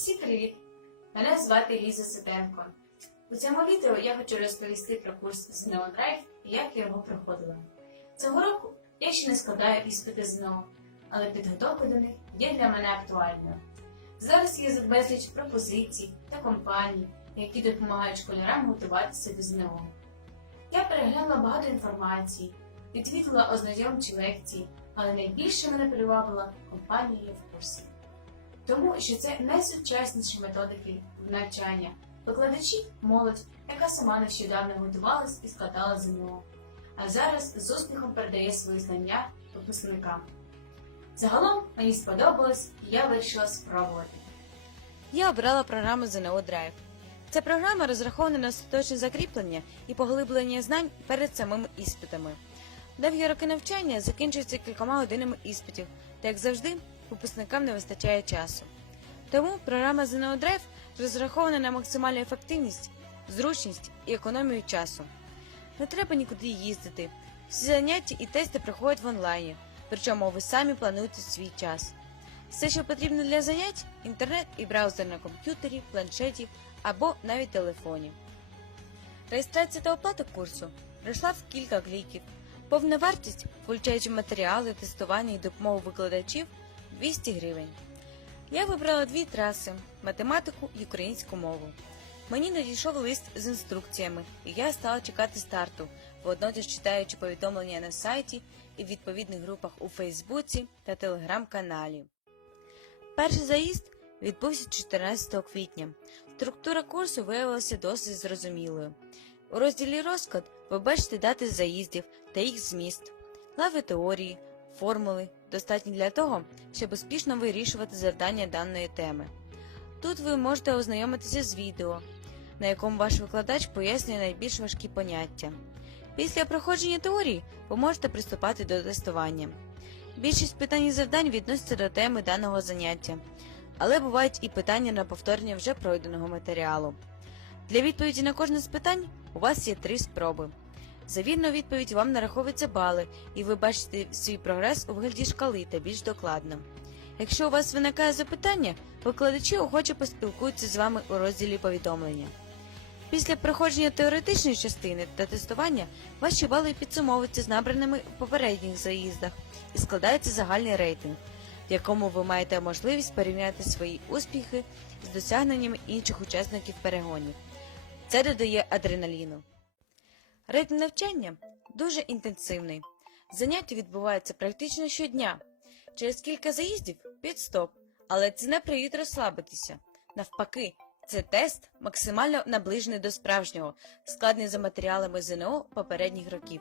Всім привіт! Мене звати Ліза Сиденко. У цьому відео я хочу розповісти про курс ЗНО Драйв і як я його проходила. Цього року я ще не складаю іспити ЗНО, але підготовка до них є для мене актуальною. Зараз є безліч пропозицій та компаній, які допомагають школярам готуватися до ЗНО. Я переглянула багато інформації, відвідала ознайомчі лекції, але найбільше мене привабила компанія в курсі. Тому що це найсучасніші методики навчання. Викладачі молодь, яка сама нещодавно готувалась і складала ЗНО, а зараз з успіхом передає свої знання випускникам. Загалом мені сподобалось і я вирішила спробувати. Я обрала програму ЗНО Драйв. Ця програма розрахована на остаточне закріплення і поглиблення знань перед самими іспитами. Довгі роки навчання закінчуються кількома годинами іспитів, та як завжди, випускникам не вистачає часу. Тому програма ЗНО Драйв розрахована на максимальну ефективність, зручність і економію часу. Не треба нікуди їздити. Всі заняття і тести проходять в онлайні, причому ви самі плануєте свій час. Все, що потрібно для занять інтернет і браузер на комп'ютері, планшеті або навіть телефоні. Реєстрація та оплата курсу пройшла в кілька кліків. Повна вартість, включаючи матеріали, тестування і допомогу викладачів 200 гривень. Я вибрала дві траси математику і українську мову. Мені надійшов лист з інструкціями, і я стала чекати старту, водночас читаючи повідомлення на сайті і в відповідних групах у Фейсбуці та телеграм-каналі. Перший заїзд відбувся 14 квітня. Структура курсу виявилася досить зрозумілою. У розділі розклад ви бачите дати заїздів та їх зміст, лави теорії, формули, достатні для того, щоб успішно вирішувати завдання даної теми. Тут ви можете ознайомитися з відео, на якому ваш викладач пояснює найбільш важкі поняття. Після проходження теорії ви можете приступати до тестування. Більшість питань і завдань відносяться до теми даного заняття, але бувають і питання на повторення вже пройденого матеріалу. Для відповіді на кожне з питань у вас є три спроби. За вірну відповідь вам нараховуються бали, і ви бачите свій прогрес у вигляді шкали та більш докладно. Якщо у вас виникає запитання, викладачі охоче поспілкуються з вами у розділі повідомлення. Після проходження теоретичної частини та тестування ваші бали підсумовуються з набраними в попередніх заїздах і складається загальний рейтинг, в якому ви маєте можливість порівняти свої успіхи з досягненнями інших учасників перегонів. Це додає адреналіну. Ритм навчання дуже інтенсивний. Заняття відбуваються практично щодня. Через кілька заїздів підстоп, але це не привід розслабитися. Навпаки, це тест максимально наближений до справжнього, складний за матеріалами ЗНО попередніх років.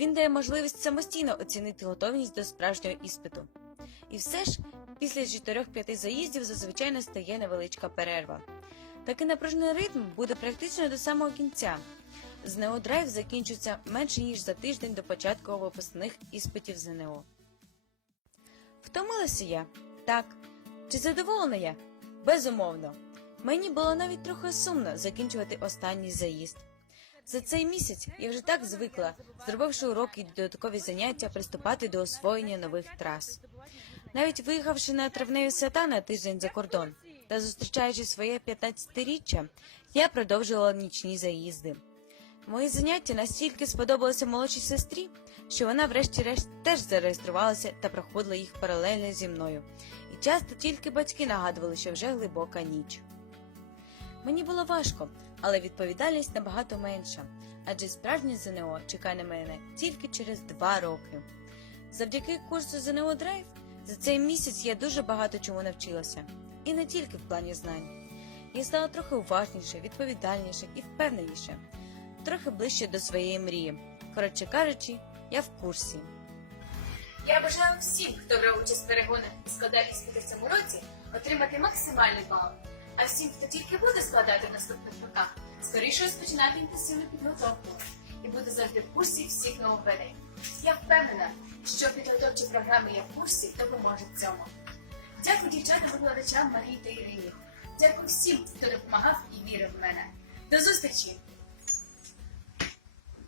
Він дає можливість самостійно оцінити готовність до справжнього іспиту. І все ж, після 4-5 заїздів зазвичай настає невеличка перерва. Такий напружений ритм буде практично до самого кінця. ЗНО Драйв закінчиться менше ніж за тиждень до початку випускних іспитів ЗНО. Втомилася я? Так. Чи задоволена я? Безумовно. Мені було навіть трохи сумно закінчувати останній заїзд. За цей місяць я вже так звикла, зробивши уроки і додаткові заняття, приступати до освоєння нових трас. Навіть виїхавши на травневі свята на тиждень за кордон та зустрічаючи своє 15-річчя, я продовжувала нічні заїзди. Мої заняття настільки сподобалися молодшій сестрі, що вона, врешті-решт, теж зареєструвалася та проходила їх паралельно зі мною. І часто тільки батьки нагадували, що вже глибока ніч. Мені було важко, але відповідальність набагато менша, адже справжнє ЗНО чекає на мене тільки через два роки. Завдяки курсу ЗНО Драйв за цей місяць я дуже багато чому навчилася, і не тільки в плані знань. Я стала трохи уважніше, відповідальніше і впевненіше, трохи ближче до своєї мрії. Коротше кажучи, я в курсі. Я бажаю всім, хто брав участь в перегонах і складає іспити в цьому році, отримати максимальний бал. А всім, хто тільки буде складати в наступних роках, скоріше розпочинати інтенсивну підготовку і бути завжди в курсі всіх нововведень. Я впевнена, що підготовчі програми «Я в курсі допоможуть цьому. Дякую дівчатам-викладачам Марії та Ірині. Дякую всім, хто допомагав і вірив в мене. До зустрічі!